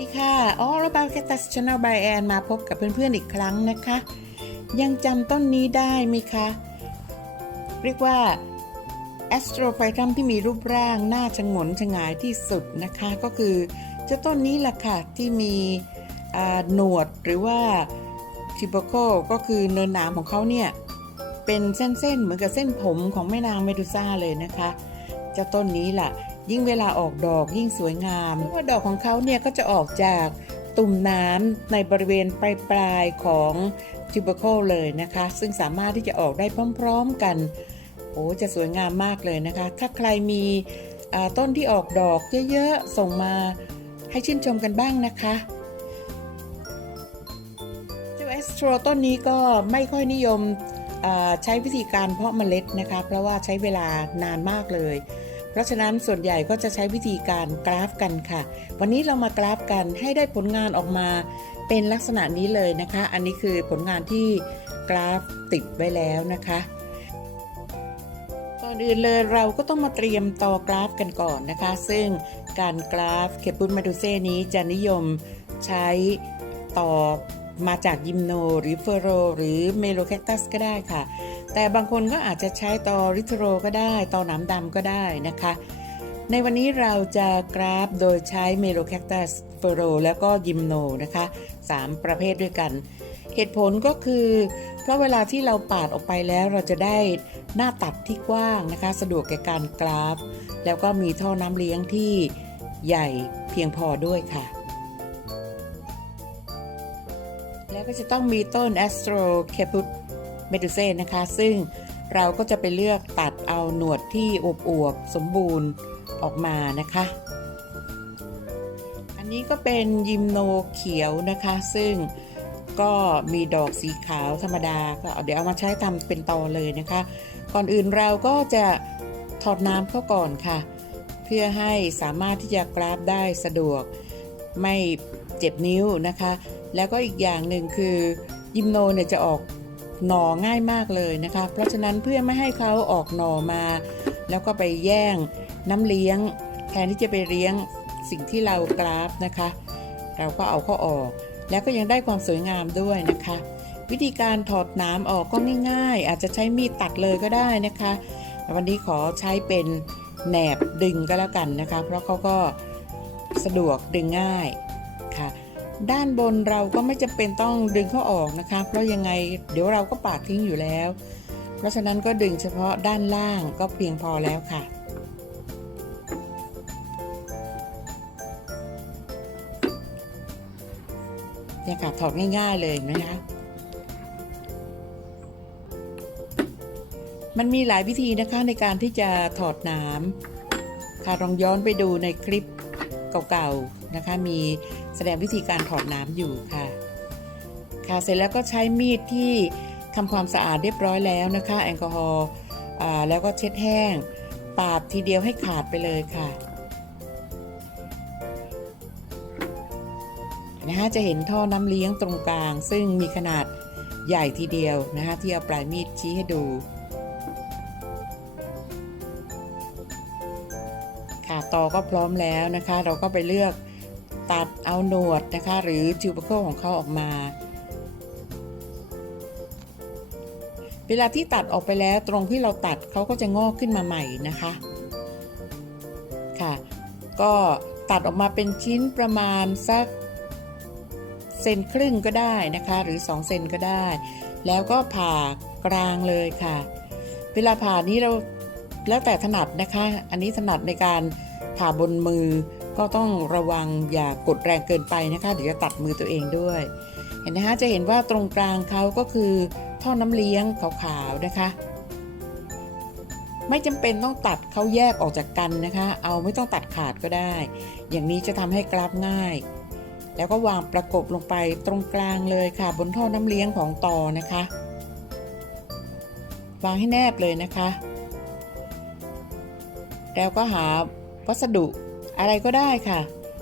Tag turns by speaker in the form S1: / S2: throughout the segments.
S1: ดีค่ะ All About Cactus Channel by Ann มาพบกับเพื่อนๆอีกครั้งนะคะ ยังจำต้นนี้ได้ไหมคะ เรียกว่า Astrophytum ที่มีรูปร่างหน่าชงนชงายที่สุดนะคะ ก็คือเจ้าต้นนี้แหละค่ะ ที่มีหนวดหรือว่า t i b o c o ก็คือเนินหนามของเขาเนี่ย เป็นเส้นๆ เหมือนกับเส้นผมของแม่นางเมดูซ่าเลยนะคะ เจ้าต้นนี้แหละ ยิ่งเวลาออกดอกยิ่งสวยงามเพราะว่าดอกของเขาเนี่ยก็จะออกจากตุ่มน้ำในบริเวณปลายปลายของทิวเบอร์โคเลยนะคะ ซึ่งสามารถที่จะออกได้พร้อมๆกันโอ้จะสวยงามมากเลยนะคะ ถ้าใครมีต้นที่ออกดอกเยอะๆ ส่งมาให้ชื่นชมกันบ้างนะคะเจ้าเอสโตรต้นนี้ก็ไม่ค่อยนิยมใช้วิธีการเพาะเมล็ดนะคะ เพราะว่าใช้เวลานานมากเลย เพราะฉะนั้นส่วนใหญ่ก็จะใช้วิธีการกราฟกันค่ะ วันนี้เรามากราฟกันให้ได้ผลงานออกมาเป็นลักษณะนี้เลยนะคะ อันนี้คือผลงานที่กราฟติดไว้แล้วนะคะก่อนอื่นเลยเราก็ต้องมาเตรียมต่อกราฟกันก่อนนะคะ ซึ่งการกราฟเคปุนมาดูเซนี้จะนิยมใช้ต่อมาจากยิมโนหรือเฟโรหรือเมโลแคคตัสก็ได้ค่ะ แต่บางคนก็อาจจะใช้ตอริทโรก็ได้ ตอหนามดำก็ได้นะคะ ในวันนี้เราจะกราฟโดยใช้เมโลแคคตัสเฟโรแล้วก็ยิมโนนะคะ 3 ประเภทด้วยกัน เหตุผลก็คือ เพราะเวลาที่เราปาดออกไปแล้วเราจะได้หน้าตัดที่กว้างนะคะ สะดวกแก่การกราฟ แล้วก็มีท่อน้ำเลี้ยงที่ใหญ่เพียงพอด้วยค่ะ แล้วก็จะต้องมีต้น Astro c a p u t m e d u s a นะคะ ซึ่งเราก็จะไปเลือกตัดเอาหนวดที่อวบๆสมบูรณ์ออกมานะคะ อันนี้ก็เป็นยิมโนเขียวนะคะ ซึ่งก็มีดอกสีขาวธรรมดาก็เอาเดี๋ยวเอามาใช้ทำเป็นตอเลยนะคะ ก่อนอื่นเราก็จะถอดน้ำเข้าก่อนค่ะ เพื่อให้สามารถที่จะกราฟได้สะดวกไม่เจ็บนิ้วนะคะ แล้วก็อีกอย่างหนึ่งคือยิมโนเนี่ยจะออก หน่อง่ายมากเลยนะคะ เพราะฉะนั้นเพื่อไม่ให้เขาออกหน่อมา แล้วก็ไปแย่งน้ำเลี้ยง แทนที่จะไปเลี้ยงสิ่งที่เรากราฟนะคะ เราก็เอาเข้าออก แล้วก็ยังได้ความสวยงามด้วยนะคะ วิธีการถอดน้ำออกก็ง่าย ๆ อาจจะใช้มีดตัดเลยก็ได้นะคะ วันนี้ขอใช้เป็นแหนบดึงก็แล้วกันนะคะ เพราะเขาก็สะดวกดึงง่าย ด้านบนเราก็ไม่จำเป็นต้องดึงเขาออกนะคะ เพราะยังไงเดี๋ยวเราก็ปาดทิ้งอยู่แล้ว เพราะฉะนั้นก็ดึงเฉพาะด้านล่างก็เพียงพอแล้วค่ะ เนี่ยค่ะถอดง่ายๆเลยนะคะ มันมีหลายวิธีนะคะในการที่จะถอดหน้ำค่ะลองย้อนไปดูในคลิป เก่าๆนะคะ มีแสดงวิธีการถอดน้ำอยู่ค่ะ ค่ะเสร็จแล้วก็ใช้มีดที่ทำความสะอาดเรียบร้อยแล้วนะคะ แอลกอฮอล์แล้วก็เช็ดแห้ง ปาดทีเดียวให้ขาดไปเลยค่ะนะคะจะเห็นท่อน้ำเลี้ยงตรงกลาง ซึ่งมีขนาดใหญ่ทีเดียวนะคะที่เอาปลายมีดชี้ให้ดู ตอก็พร้อมแล้วนะคะ เราก็ไปเลือกตัดเอาหนวดนะคะ หรือจิวเบเคิลของเขาออกมา เวลาที่ตัดออกไปแล้วตรงที่เราตัดเขาก็จะงอกขึ้นมาใหม่นะคะค่ะ ก็ตัดออกมาเป็นชิ้นประมาณสักเซนครึ่งก็ได้นะคะ หรือ 2 เซนก็ได้ แล้วก็ผ่ากลางเลยค่ะ เวลาผ่านี้เราแล้วแต่ถนัดนะคะ อันนี้ถนัดในการ ผ่าบนมือก็ต้องระวังอย่ากดแรงเกินไปนะคะเดี๋ยวจะตัดมือตัวเองด้วย เห็นนะคะจะเห็นว่าตรงกลางเขาก็คือท่อน้ำเลี้ยงขาวๆนะคะ ไม่จำเป็นต้องตัดเขาแยกออกจากกันนะคะ เอาไม่ต้องตัดขาดก็ได้ อย่างนี้จะทำให้กราฟง่าย แล้วก็วางประกบลงไปตรงกลางเลยค่ะ บนท่อน้ำเลี้ยงของต่อนะคะ วางให้แนบเลยนะคะ แล้วก็หา วัสดุอะไรก็ได้ค่ะ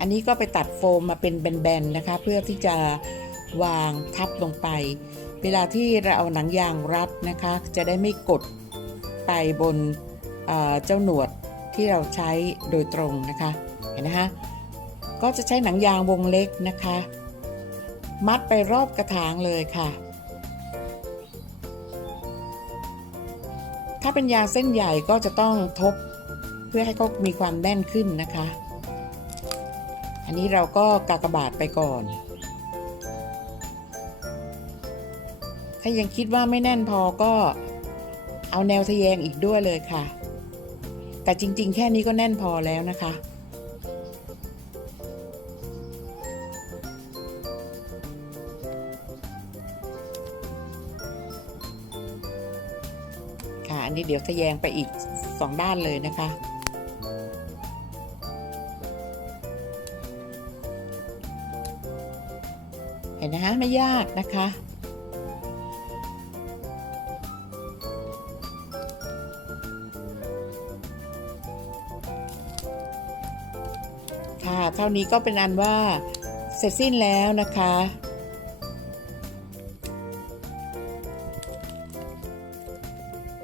S1: อันนี้ก็ไปตัดโฟมมาเป็นแบนๆนะคะ เพื่อที่จะวางทับลงไป เวลาที่เราเอาหนังยางรัดนะคะ จะได้ไม่กดไปบนเจ้าหนวดที่เราใช้โดยตรงนะคะ เห็นนะคะ ก็จะใช้หนังยางวงเล็กนะคะ มัดไปรอบกระถางเลยค่ะ ถ้าเป็นยางเส้นใหญ่ก็จะต้องทบ เพื่อให้เขามีความแน่นขึ้นนะคะ อันนี้เราก็กากบาทไปก่อน ถ้ายังคิดว่าไม่แน่นพอก็เอาแนวทะแยงอีกด้วยเลยค่ะ แต่จริง ๆ แค่นี้ก็แน่นพอแล้วนะคะค่ะอันนี้เดี๋ยวทะแยงไปอีกสองด้านเลยนะคะ นะคะไม่ยากนะคะ ค่ะ เท่านี้ก็เป็นอันว่าเสร็จสิ้นแล้วนะคะ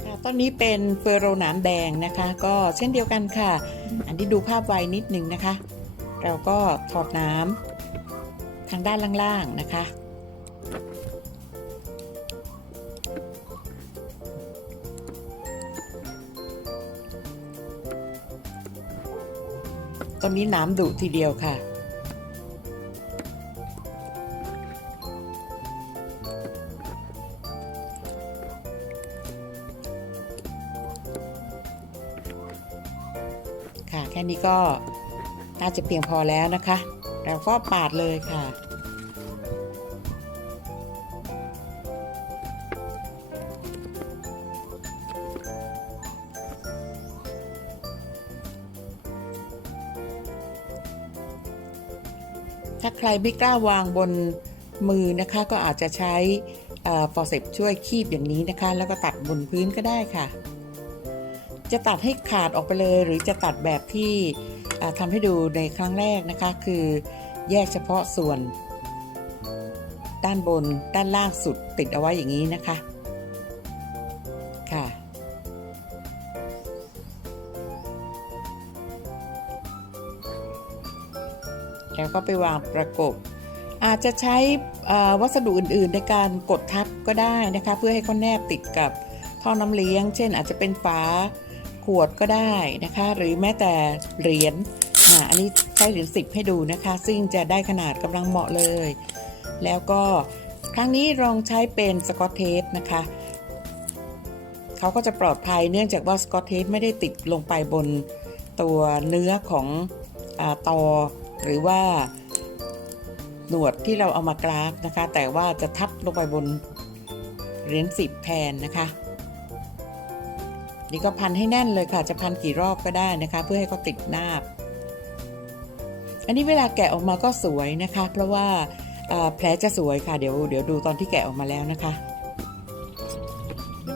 S1: ค่ะต้นนี้เป็นเฟอร์โรหนามแดงนะคะ ก็เช่นเดียวกันค่ะ อันที่ดูภาพไวนิดนึงนะคะ เราก็ถอดน้ำ ทางด้านล่างๆนะคะต้นนี้น้ำดุทีเดียวค่ะ ค่ะ แค่นี้ก็น่าจะเพียงพอแล้วนะคะ เราก็ปาดเลยค่ะ ถ้าใครไม่กล้าวางบนมือนะคะ ก็อาจจะใช้ฟอร์เซปช่วยคีบอย่างนี้นะคะ แล้วก็ตัดบนพื้นก็ได้ค่ะ จะตัดให้ขาดออกไปเลย หรือจะตัดแบบที่ ทำให้ดูในครั้งแรกนะคะคือแยกเฉพาะส่วน ด้านบนด้านล่างสุดติดเอาไว้อย่างนี้นะคะค่ะ แล้วก็ไปวางประกบ อาจจะใช้วัสดุอื่น ๆ ในการกดทับก็ได้นะคะ เพื่อให้เขาแนบติดกับท่อน้ำเลี้ยง เช่นอาจจะเป็นฝา ขวดก็ได้นะคะ หรือแม้แต่เหรียญอ่าอันนี้ใช้เหรียญสิบให้ดูนะคะ ซึ่งจะได้ขนาดกำลังเหมาะเลย แล้วก็ครั้งนี้ลองใช้เป็นสกอตเทปนะคะเขาก็จะปลอดภัยเนื่องจากว่าสกอตเทปไม่ได้ติดลงไปบนตัวเนื้อของอตอหรือว่าหนวดที่เราเอามากราฟนะคะ แต่ว่าจะทับลงไปบนเหรียญสิบแทนนะคะ นี่ก็พันให้แน่นเลยค่ะ จะพันกี่รอบก็ได้นะคะ เพื่อให้เขาติดหน้าบ อันนี้เวลาแกะออกมาก็สวยนะคะ เพราะว่าแผลจะสวยค่ะ เดี๋ยวเดี๋ยวดูตอนที่แกะออกมาแล้วนะคะ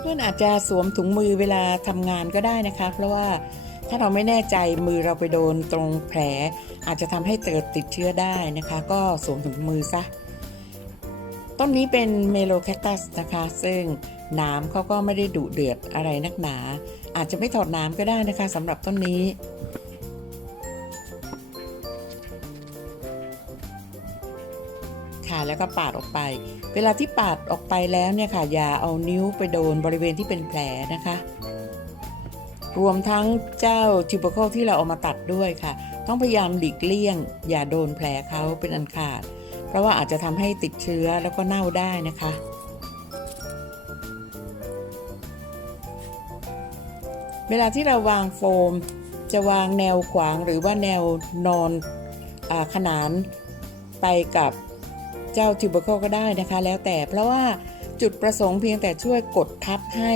S1: เพื่อนๆอาจจะสวมถุงมือเวลาทำงานก็ได้นะคะ เพราะว่าถ้าเราไม่แน่ใจมือเราไปโดนตรงแผล อาจจะทำให้เกิดติดเชื้อได้นะคะ ก็สวมถุงมือซะ ต้นนี้เป็นเมโลแคคตัสนะคะ ซึ่งน้ำเขาก็ไม่ได้ดุเดือดอะไรนักหนา อาจจะไม่ถอดน้ำก็ได้นะคะสำหรับต้นนี้ค่ะแล้วก็ปาดออกไป เวลาที่ปาดออกไปแล้วเนี่ยค่ะอย่าเอานิ้วไปโดนบริเวณที่เป็นแผลนะคะ รวมทั้งเจ้าทิวเบอร์เคิลที่เราเอามาตัดด้วยค่ะ ต้องพยายามหลีกเลี่ยง อย่าโดนแผลเขาเป็นอันขาด เพราะว่าอาจจะทำให้ติดเชื้อแล้วก็เน่าได้นะคะ เวลาที่เราวางโฟม จะวางแนวขวางหรือว่าแนวนอนอขนานไปกับเจ้าทิวเบอร์เคิลก็ได้นะคะ แล้วแต่เพราะว่าจุดประสงค์เพียงแต่ช่วยกดทับให้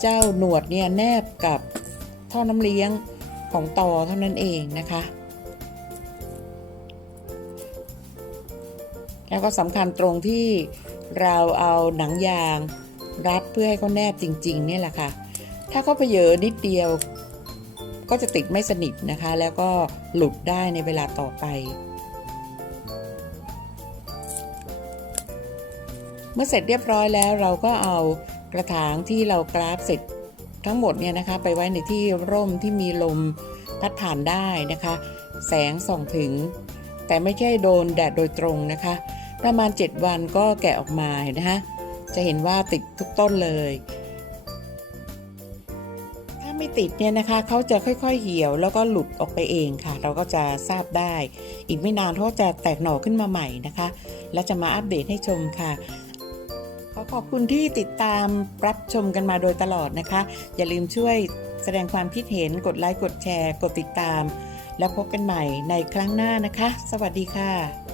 S1: เจ้าหนวดเนี่ยแนบกับท่อน้ำเลี้ยงของตอเท่านั้นเองนะคะ แล้วก็สำคัญตรงที่เราเอาหนังยางรัดเพื่อให้เขาแนบจริงๆเนี่ยแหละค่ะ ถ้าเขาเพเยอนิดเดียว ก็จะติดไม่สนิทนะคะ แล้วก็หลุดได้ในเวลาต่อไป เมื่อเสร็จเรียบร้อยแล้วเราก็เอากระถางที่เรากราฟเสร็จทั้งหมดเนี่ยนะคะ ไปไว้ในที่ร่มที่มีลมพัดผ่านได้นะคะ แสงส่องถึง แต่ไม่ใช่โดนแดดโดยตรงนะคะ ประมาณ 7 วันก็แกะออกมานะคะจะเห็นว่าติดทุกต้นเลย ถ้าไม่ติดเนี่ยนะคะเขาจะค่อยๆเหี่ยวแล้วก็หลุดออกไปเองค่ะ เราก็จะทราบได้ อีกไม่นานเขาจะแตกหน่อขึ้นมาใหม่นะคะ และจะมาอัปเดตให้ชมค่ะขอขอบคุณที่ติดตามรับชมกันมาโดยตลอดนะคะ อย่าลืมช่วยแสดงความคิดเห็นกดไลค์กดแชร์ กดติดตาม แล้วพบกันใหม่ในครั้งหน้านะคะ สวัสดีค่ะ